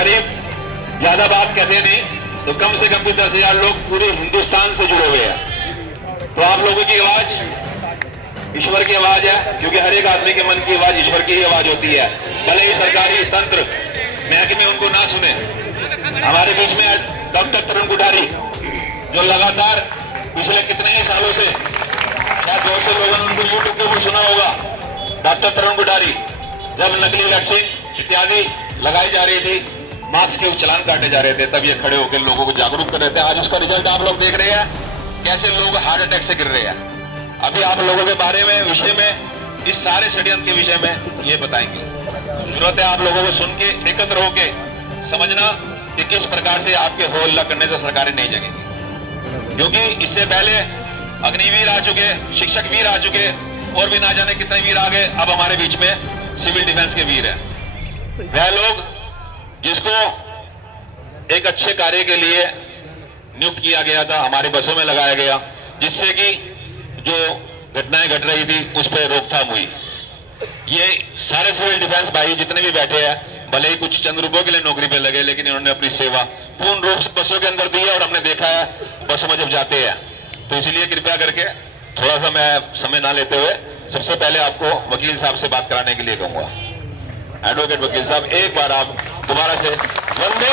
करीब ज्यादा बात कहते नहीं तो कम से कम भी 10,000 लोग पूरे हिंदुस्तान से जुड़े हुए हैं। तो आप लोगों की आवाज ईश्वर की आवाज है, क्योंकि हर एक आदमी के मन की आवाज ईश्वर की ही आवाज होती है। भले ही सरकारी तंत्र महकमे उनको ना सुने। हमारे बीच में आज डॉक्टर तरुण कुठारी, जो लगातार पिछले कितने ही सालों से, क्या जोर से लोगों ने उनको यूट्यूब के ऊपर सुना होगा। डॉक्टर तरुण कुठारी, जब नकली वैक्सीन इत्यादि लगाई जा रही थी, मास्क के चालान काटे जा रहे थे, तब ये खड़े होकर लोगों को जागरूक कर रहे थे। आज उसका रिजल्ट आप लोग देख रहे हैं, कैसे लोग हार्ट अटैक से गिर रहे हैं। अभी आप लोगों के बारे में, विषय में, इस सारे षड्यंत्र के विषय में ये बताएंगे। जरूरत है आप लोगों को सुन के, एकत्र होके समझना कि किस प्रकार से आपके हो हल्ला करने से सरकारें नहीं जगेंगी। क्योंकि इससे पहले अग्निवीर आ चुके, शिक्षक वीर आ चुके, और भी ना जाने कितने वीर आ गए। अब हमारे बीच में सिविल डिफेंस के वीर हैं। वह लोग जिसको एक अच्छे कार्य के लिए नियुक्त किया गया था, हमारी बसों में लगाया गया, जिससे कि जो घटनाएं घट रही थी उस पर रोकथाम हुई। ये सारे सिविल डिफेंस भाई जितने भी बैठे हैं, भले ही कुछ चंद रुपयों के लिए नौकरी पे लगे, लेकिन इन्होंने अपनी सेवा पूर्ण रूप से बसों के अंदर दी है। और हमने देखा है बसों में जब जाते हैं, तो इसलिए कृपया करके थोड़ा सा मैं समय ना लेते हुए सबसे पहले आपको वकील साहब से बात कराने के लिए कहूंगा। एडवोकेट वकील साहब, एक बार आप दोबारा से वंदे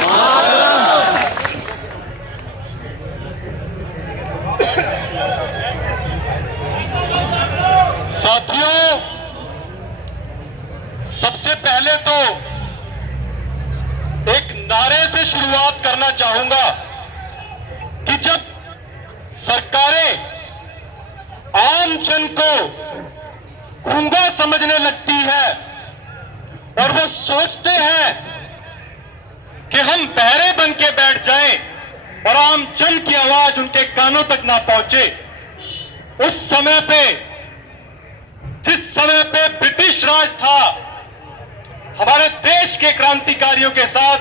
मातरम। साथियों, सबसे पहले तो एक नारे से शुरुआत करना चाहूंगा कि जब सरकारें आम जन को गूंगा समझने लगती है और वो सोचते हैं कि हम बहरे बन के बैठ जाएं और आम जन की आवाज उनके कानों तक ना पहुंचे, उस समय पे, जिस समय पे ब्रिटिश राज था, हमारे देश के क्रांतिकारियों के साथ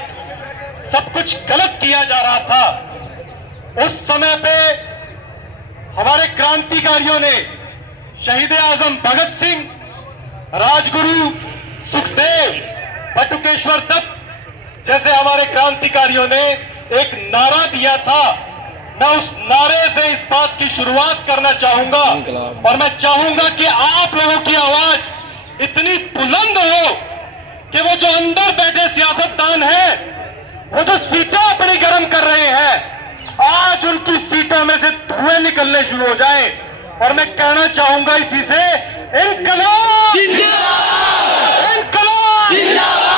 सब कुछ गलत किया जा रहा था, उस समय पे हमारे क्रांतिकारियों ने शहीद आजम भगत सिंह, राजगुरु सुखदेव, बटुकेश्वर दत्त जैसे हमारे क्रांतिकारियों ने एक नारा दिया था। मैं उस नारे से इस बात की शुरुआत करना चाहूंगा और मैं चाहूंगा कि आप लोगों की आवाज इतनी बुलंद हो कि वो जो अंदर बैठे सियासतदान हैं, वो जो सीटें अपनी गर्म कर रहे हैं, आज उनकी सीटों में से धुएं निकलने शुरू हो जाएं। और मैं कहना चाहूंगा इसी से, इनकलाब जिंदाबाद, इनकलाब जिंदाबाद।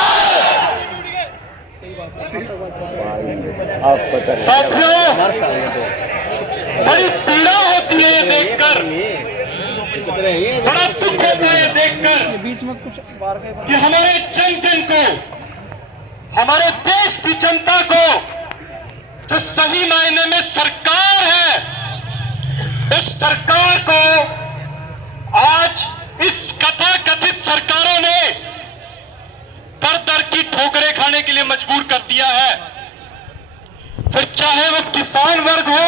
साथियों, बड़ी पीड़ा होती है ये देखकर, बड़ा दुख होता है ये देखकर कि हमारे जन जन को, हमारे देश की जनता को, जो सही मायने में सरकार है, इस सरकार को आज इस कथाकथित सरकारों ने दर दर की ठोकरें खाने के लिए मजबूर कर दिया है। फिर चाहे वो किसान वर्ग हो,